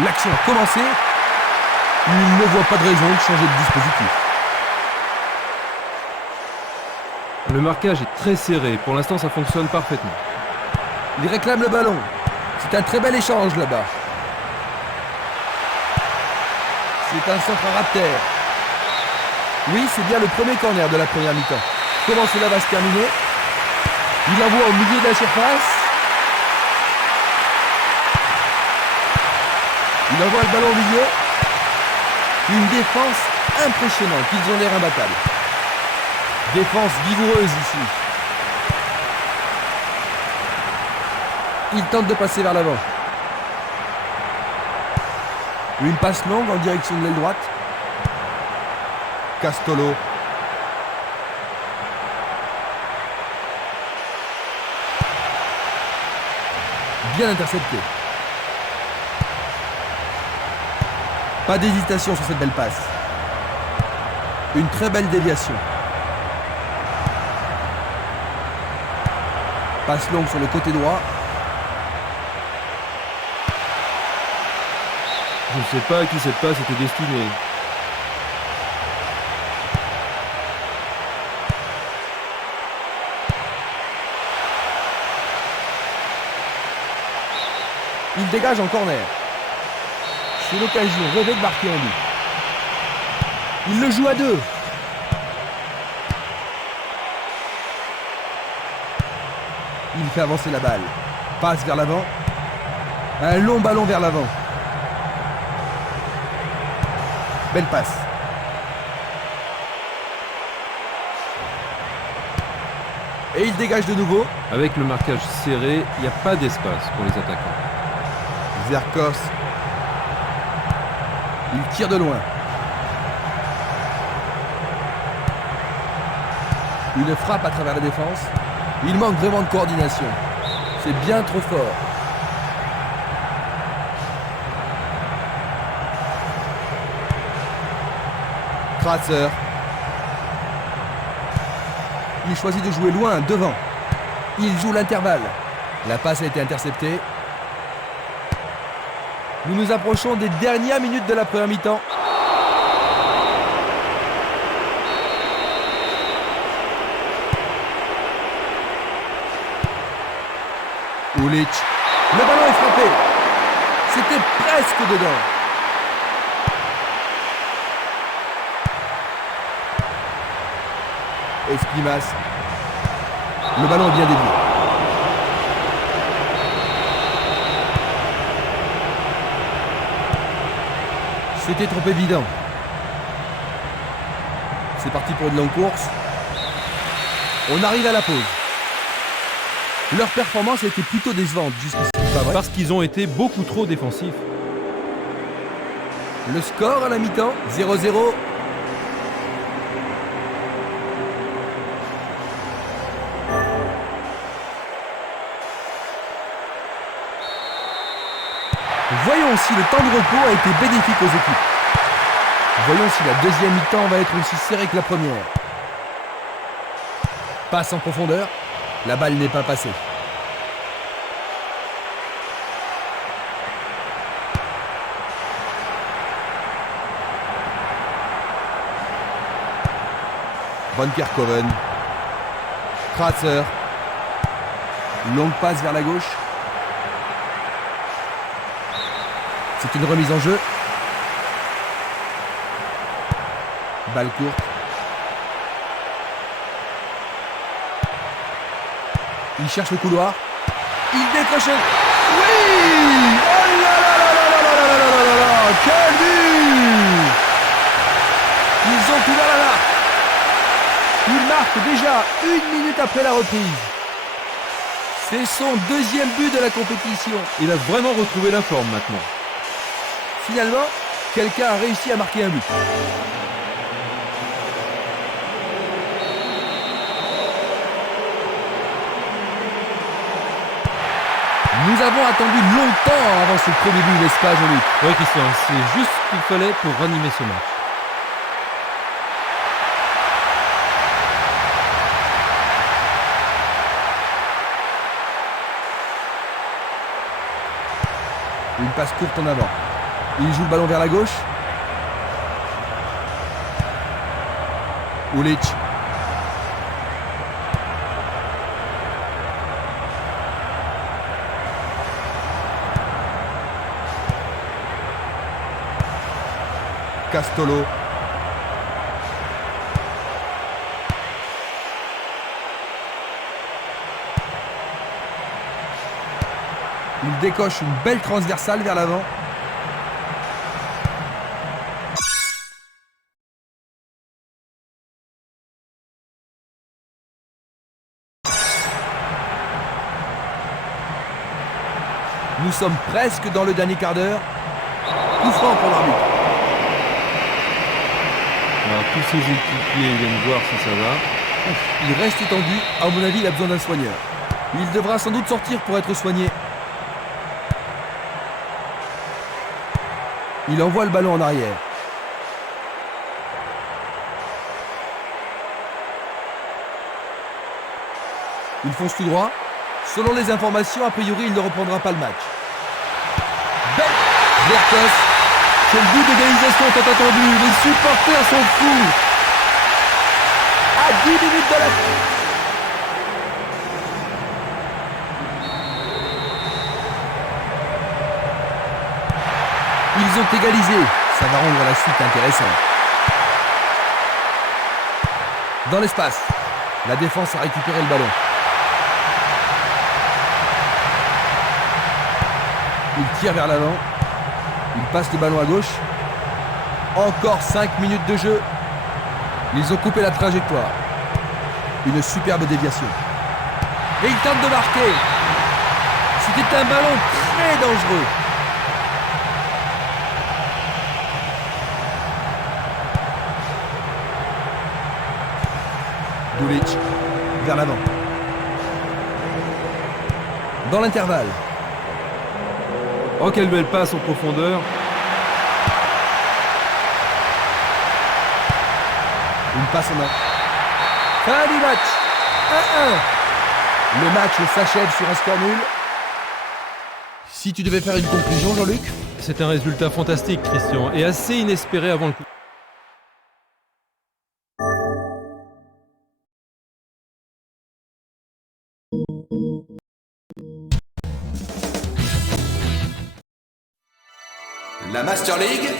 L'action a commencé. Il ne voit pas de raison de changer de dispositif. Le marquage est très serré. Pour l'instant, ça fonctionne parfaitement. Il réclame le ballon. C'est un très bel échange là-bas. C'est un centre à ras de terre. Oui, c'est bien le premier corner de la première mi-temps. Comment cela va se terminer? Il envoie au milieu de la surface. Il envoie le ballon au milieu. Une défense impressionnante. Ils ont l'air imbattables. Défense vigoureuse ici. Il tente de passer vers l'avant. Une passe longue en direction de l'aile droite. Castolo. Bien intercepté. Pas d'hésitation sur cette belle passe. Une très belle déviation. Passe longue sur le côté droit. Je ne sais pas à qui cette passe était destinée. Il dégage en corner. C'est l'occasion rêvée de marquer un but. Il le joue à deux. Il fait avancer la balle. Passe vers l'avant. Un long ballon vers l'avant. Belle passe. Et il dégage de nouveau. Avec le marquage serré, il n'y a pas d'espace pour les attaquants. Zerkos. Il tire de loin. Une frappe à travers la défense. Il manque vraiment de coordination. C'est bien trop fort. Kratzer. Il choisit de jouer loin, devant. Il joue l'intervalle. La passe a été interceptée. Nous nous approchons des dernières minutes de la première mi-temps. Ulic. Le ballon est frappé. C'était presque dedans. Esquimas. Le ballon est bien dévié. C'était trop évident. C'est parti pour une longue course. On arrive à la pause. Leur performance a été plutôt décevante jusqu'ici, pas vrai? Parce qu'ils ont été beaucoup trop défensifs. Le score à la mi-temps, 0-0. Voyons si le temps de repos a été bénéfique aux équipes. Voyons si la deuxième mi-temps va être aussi serrée que la première. Passe en profondeur. La balle n'est pas passée. Van Kerkhoven. Kratzer. Longue passe vers la gauche. C'est une remise en jeu. Balle courte. Il cherche le couloir. Il décroche. Oui! Oh là là là là là là là là là là! Quel but! Ils ont ouvert la marque. Il marque déjà 1 minute après la reprise. C'est son deuxième but de la compétition. Il a vraiment retrouvé la forme maintenant. Finalement, quelqu'un a réussi à marquer un but. Nous avons attendu longtemps avant ce premier but, n'est-ce pas, Jean-Luc? Oui, Christian, c'est juste ce qu'il fallait pour ranimer ce match. Une passe courte en avant. Il joue le ballon vers la gauche. Ulic. Castolo. Il décoche une belle transversale vers l'avant. Nous sommes presque dans le dernier quart d'heure. Coup franc pour l'arbitre. Alors, tous ses équipiers viennent voir si ça va. Il reste étendu. À mon avis, il a besoin d'un soigneur. Il devra sans doute sortir pour être soigné. Il envoie le ballon en arrière. Il fonce tout droit. Selon les informations, a priori, il ne reprendra pas le match. Vertos. Quel but d'égalisation tant attendu. Les supporters sont fous. À 10 minutes de la fin. Ils ont égalisé. Ça va rendre la suite intéressante. Dans l'espace. La défense a récupéré le ballon. Il tire vers l'avant. Il passe le ballon à gauche. Encore 5 minutes de jeu. Ils ont coupé la trajectoire. Une superbe déviation. Et il tente de marquer. C'était un ballon très dangereux. Dulic vers l'avant. Dans l'intervalle. Oh, quelle belle passe en profondeur. Une passe en main. Fin du match. 1-1. Le match s'achève sur un score nul. Si tu devais faire une conclusion, Jean-Luc? C'est un résultat fantastique, Christian, et assez inespéré avant le coup. La Master League